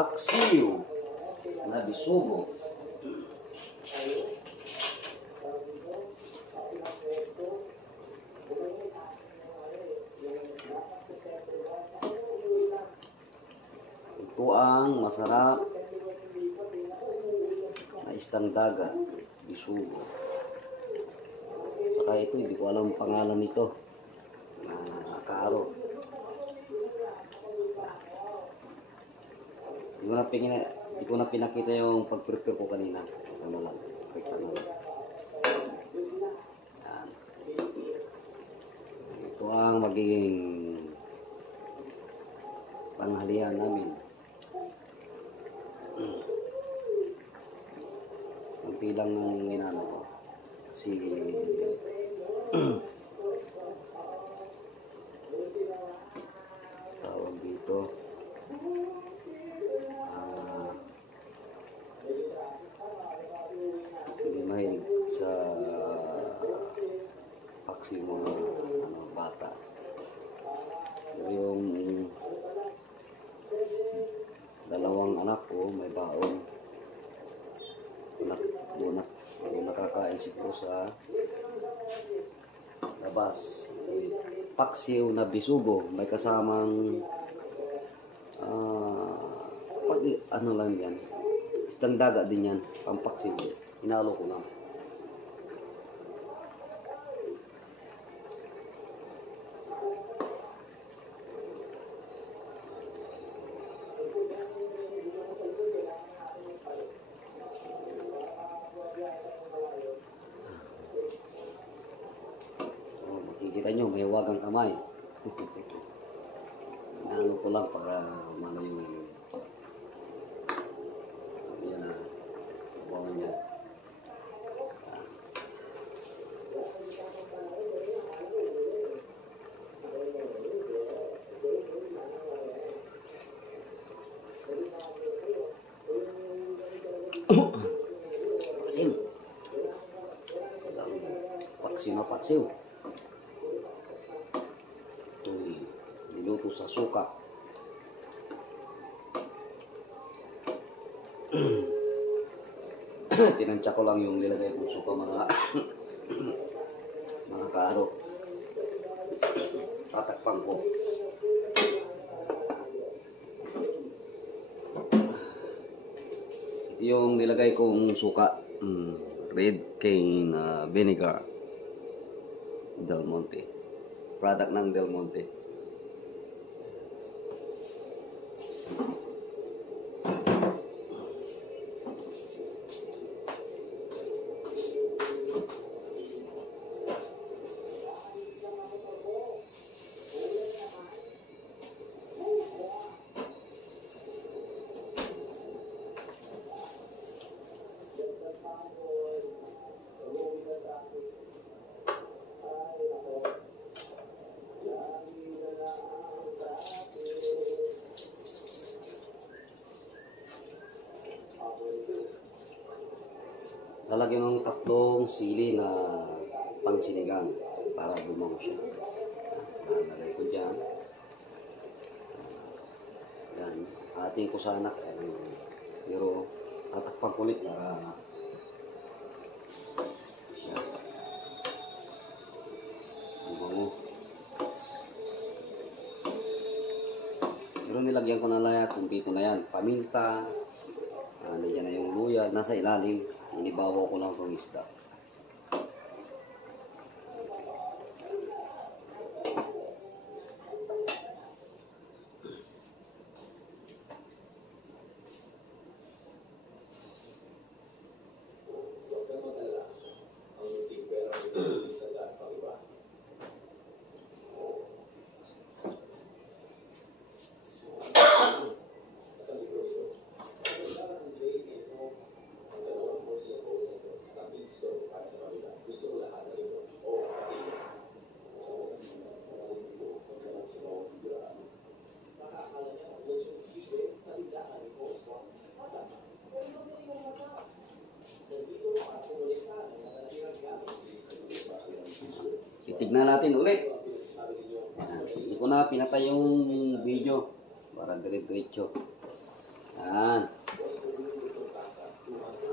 paksiw na bisugo. Ito ang masarap na isdang dagat, bisugo. Saka ito, hindi ko alam ang pangalan nito. Karo. Hindi ko na pinakita yung pag-prepare ko kanina. Ano lang. Yan. Ito ang magiging panghalian namin. Ang pilang ng inano ko. Si tawag dito hindi mahilig sa paksi mga bata. Yung dalawang anak ko may baon. Nakakain siguro sa labas. Paksiw na bisugo, may kasamang ano lang yan, isdang dagat din yan, pampaksiw. Inalo ko lang. Makikita nyo, may wagang kamay. Inalo ko lang para umano yung yan na buwan niya. Paksiw. Paksiw na paksiw. Niluto sa suka. Tinansya ko lang yung nilagay kong suka mga kaaro. Tatakpan ko. Yung nilagay kong suka, red cane vinegar, Del Monte. Product ng Del Monte. Lalagyan ng tatlong sili na pangsinigang para bumango siya. Lalagay ko dyan. Yan. Ating ko sana. Pero tatakpan ko ulit para bumango. Pero nilagyan ko na lahat. Kumpito na yan. Paminta. Nandiyan na yung luya. Nasa ilalim. Inibawaw ko lang itong isda. Tignan natin ulit. Hindi ko na pinatay yung video para dire-diretso. Yan.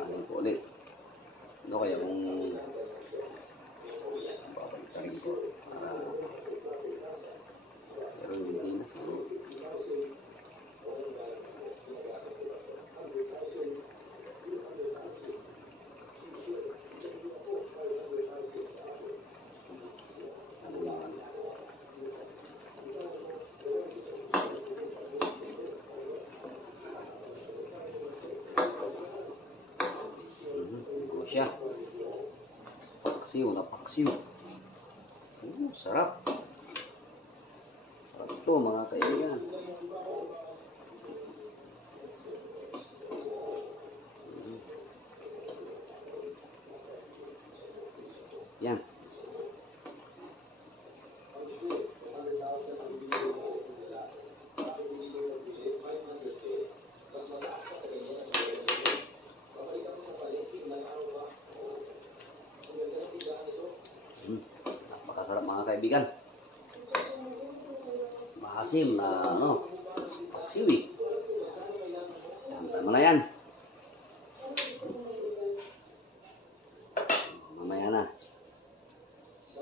Anin ko ulit. Ano kaya kung babalikan ko? Pero hindi na siguro. Ano naman? Siya. Paksiw na paksiw. Sarap. Sarap ito mga kaibigan. Yan. Napakasarap mga kaibigan. Maasim na paksiwi. Yan, tama na yan. Mamaya na.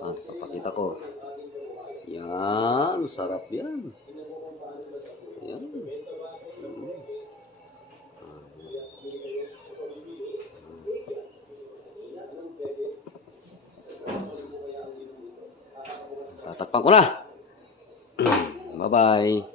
Papakita ko. Yan, sarap yan. Yan. Tatakpan ko na. Bye-bye.